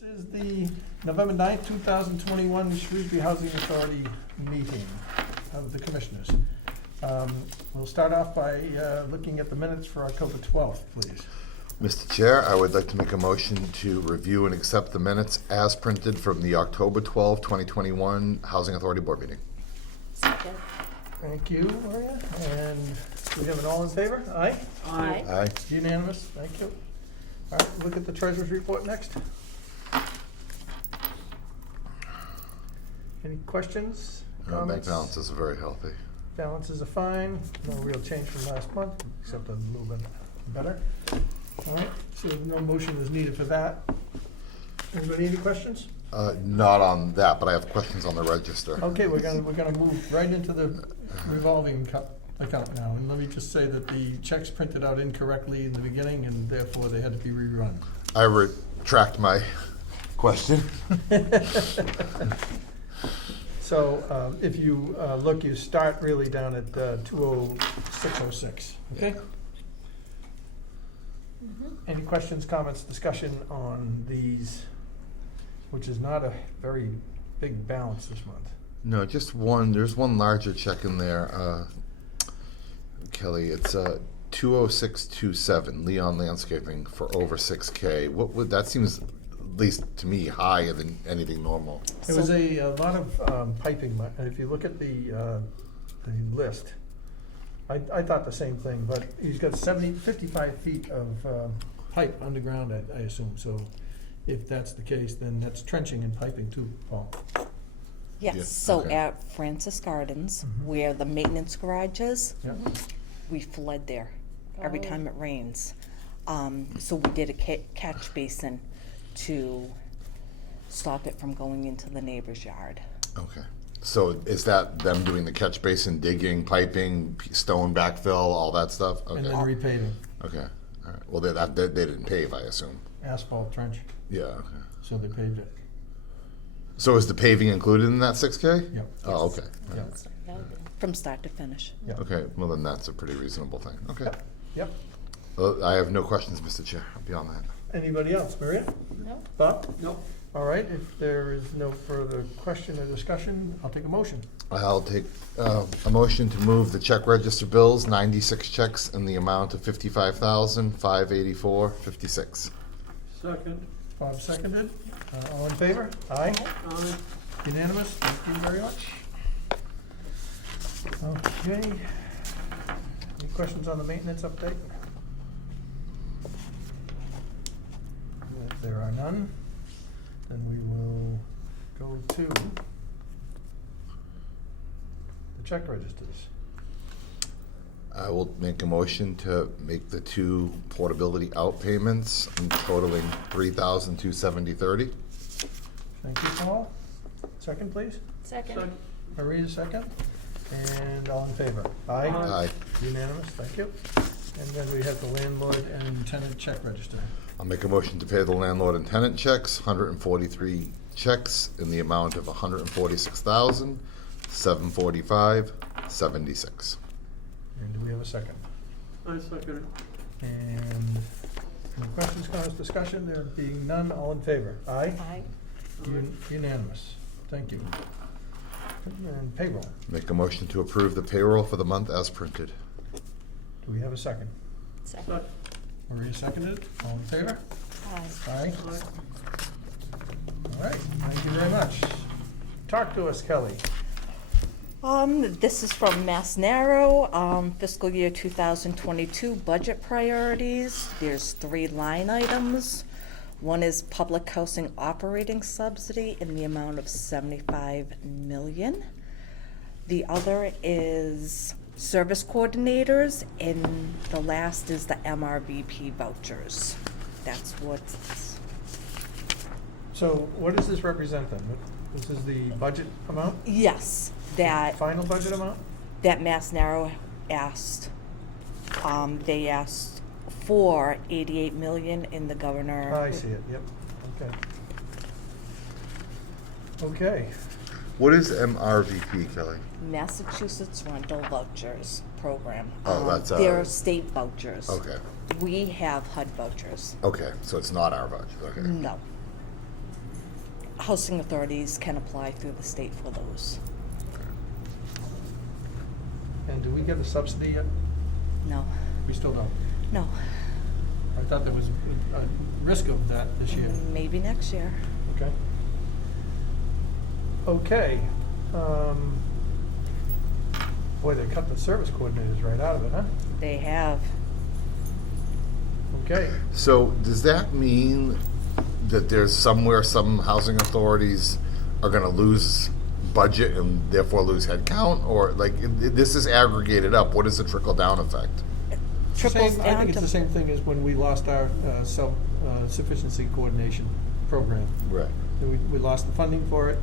This is the November 9th, 2021 Shrewsbury Housing Authority meeting of the Commissioners. We'll start off by looking at the minutes for October 12th, please. Mr. Chair, I would like to make a motion to review and accept the minutes as printed from the October 12, 2021 Housing Authority Board meeting. Second. Thank you, Maria. And we have an all in favor? Aye? Aye. Aye. Unanimous, thank you. All right, look at the treasurer's report next. Any questions, Bank comments? balances are very healthy. Balances are fine, no real change from last month, except a little bit better. All right, so no motion is needed for that. Anybody any questions? Not on that, but I have questions on the register. Okay, we're gonna move right into the revolving account now, and let me just say that the checks printed out incorrectly in the beginning, and therefore they had to be rerun. I retract my question. So if you look, you start really down at 20606, okay? Any questions, comments, discussion on these, which is not a very big balance this month? No, just one. There's one larger check in there, Kelly. It's 20627 Leon Landscaping for over 6K. What would that seems, at least to me, higher than anything normal. It was a lot of piping, and if you look at the list, I thought the same thing, but he's got 55 feet of pipe underground, I assume, so if that's the case, then that's trenching and piping too, Paul. Yes, Yeah, so okay. at Francis Gardens, Mhm. where the maintenance garage is, Yeah. we flood there every time it rains. So we did a catch basin to stop it from going into the neighbor's yard. Okay. So is that them doing the catch basin, digging, piping, stone backfill, all that stuff? And Okay. then repaving, Okay. All right. Well, they didn't pave, I assume. asphalt trench, Yeah. Okay. so they paved it. So is the paving included in that 6K? Yep. Oh, okay. Yeah. From start to finish. Yeah. Okay. Well, then that's a pretty reasonable thing. Okay. Yep. Well, I have no questions, Mr. Chair, beyond that. Anybody else? Maria? No. Bob? No. All right, if there is no further question or discussion, I'll take a motion. I'll take a motion to move the check register bills, 96 checks in the amount of $55,584.56. Second. Bob seconded. All in favor? Aye. Aye. Unanimous? Thank you very much. Okay. Any questions on the maintenance update? If there are none, then we will go to the check registers. I will make a motion to make the two portability out payments totaling $3,270.30. Thank you, Paul. Second, please. Second. Maria, second. And all in favor? Aye. Aye. Unanimous, thank you. And then we have the landlord and tenant check register. I'll make a motion to pay the landlord and tenant checks, 143 checks in the amount of $146,745.76. And do we have a second? I second it. And any questions, comments, discussion? There being none, all in favor? Aye? Aye. Unanimous. Thank you. And payroll. Make a motion to approve the payroll for the month as printed. Do we have a second? Second. Maria seconded. All in favor? Aye. Aye. Aye. All right, thank you very much. Talk to us, Kelly. This is from Mass Narrow, fiscal year 2022 budget priorities. There's 3 line items. One is public housing operating subsidy in the amount of 75 million. The other is service coordinators, and the last is the MRVP vouchers. That's what's, So what does this represent then? This is the budget amount? yes, that Final budget amount? Mass Narrow asked. They asked for 88 million in the governor. I see it, yep, okay. Okay, What is MRVP, Kelly? Massachusetts Rental Vouchers Program. Oh, that's, They're state vouchers. Okay. We have HUD vouchers. Okay, so it's not our budget, okay. No. housing authorities can apply through the state for those. And do we get a subsidy yet? No, We still don't. no, I thought there was a risk of that this year. maybe next year. Okay. Okay. Boy, they cut the service coordinators right out of it, huh? They have. Okay. So does that mean that there's somewhere some housing authorities are gonna lose budget and therefore lose headcount? Or like, this is aggregated up, what is the trickle-down effect? Trickles I down think it's the to, same thing as when we lost our self-sufficiency coordination program. Right. We lost the funding for it,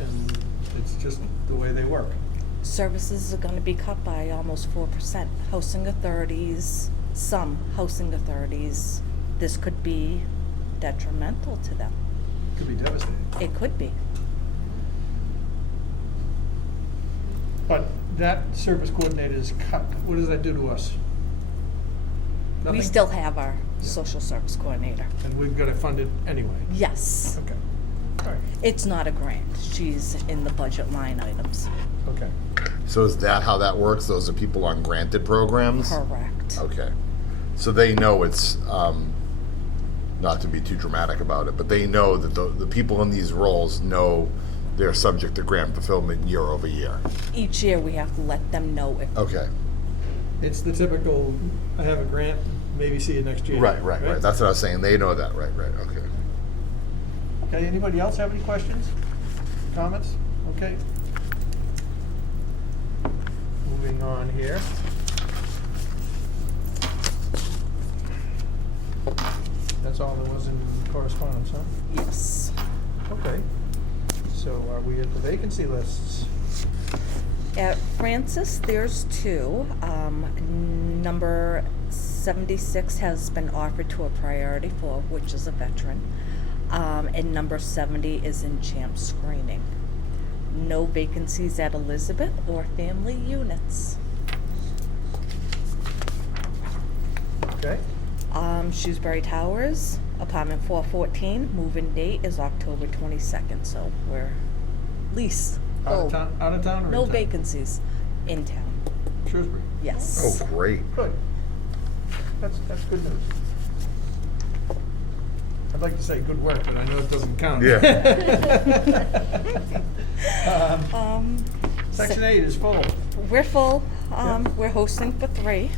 and it's just the way they work. services are gonna be cut by almost 4%. Housing authorities, some housing authorities, this could be detrimental to them. Could be devastating. It could be. But that service coordinator is cut. What does that do to us? We Nothing? still have our social service coordinator. And we've got to fund it anyway. Yes. Okay. All right. It's not a grant. She's in the budget line items. Okay. So is that how that works? Those are people on granted programs? Correct. Okay. So they know it's, not to be too dramatic about it, but they know that the people in these roles know they're subject to grant fulfillment year over year. Each year we have to let them know if Okay. It's the typical, I have a grant, maybe see you next year. Right. That's what I was saying. They know that. Right. Okay. Okay, anybody else have any questions, comments? Okay. Moving on here. That's all there was in correspondence, huh? yes. Okay. So are we at the vacancy lists? At Francis, there's two. Number 76 has been offered to a priority for, which is a veteran. And number 70 is in champ screening. No vacancies at Elizabeth or family units. Okay. Shrewsbury Towers, apartment 414, move-in date is October 22nd, so we're lease. Out of full. town or in town? No vacancies in town, Shrewsbury. yes. Oh, great. Good. That's good news. I'd like to say good work, but I know it doesn't count. Section 8 is full. We're full, Yep. we're hosting for 3. Yep.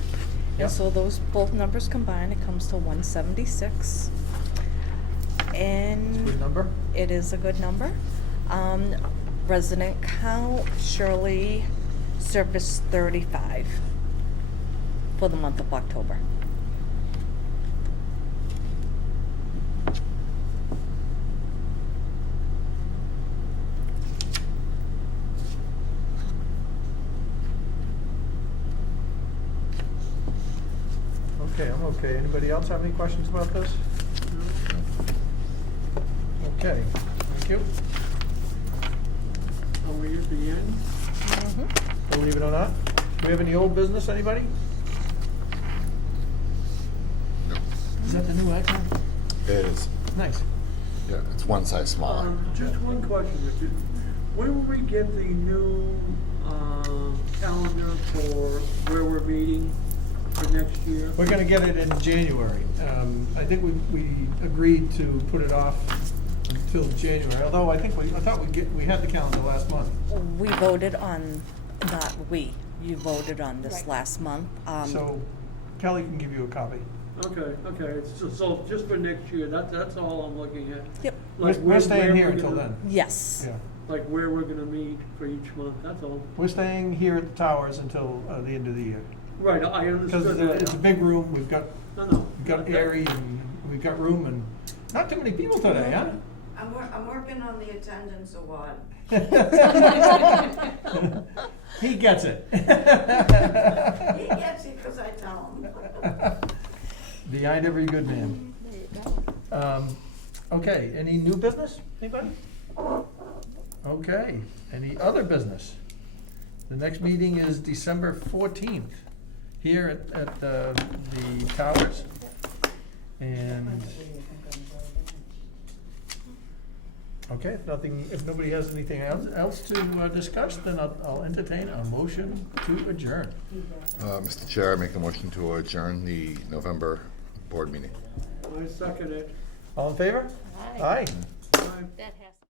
And so those both numbers combined, it comes to 176. And Good number. it is a good number. Resident count, Shirley service 35 for the month of October. Okay, I'm okay. Anybody else have any questions about this? Okay, thank you. Are we at the end? Believe it or not. Do we have any old business, anybody? No. Is that the new icon? It is. Nice. Yeah, it's one size smaller. Just one question, Richard. When will we get the new, calendar for where we're meeting for next year? We're gonna get it in January. I think we agreed to put it off until January, although I thought we had the calendar last month. We voted on, not we, you voted on this last month. So Kelly can give you a copy. Okay, so just for next year, that's all I'm looking at. Yep, Like We're where staying here we're until gonna- then. yes. Yeah. Like where we're gonna meet for each month, that's all. We're staying here at the towers until the end of the year. Right, I Because understood it's a that. big room, we've got No. airy, and we've got room, and not too many people today, huh? I'm working on the attendance award. He gets it. He gets it because I tell him. Behind every good man. Okay, any new business, anybody? Okay, any other business? The next meeting is December 14th, here at the Towers. And Okay, if nobody has anything else to discuss, then I'll entertain a motion to adjourn. Mr. Chair, I make a motion to adjourn the November board meeting. I second it. All in favor? Aye. Aye. Aye. That has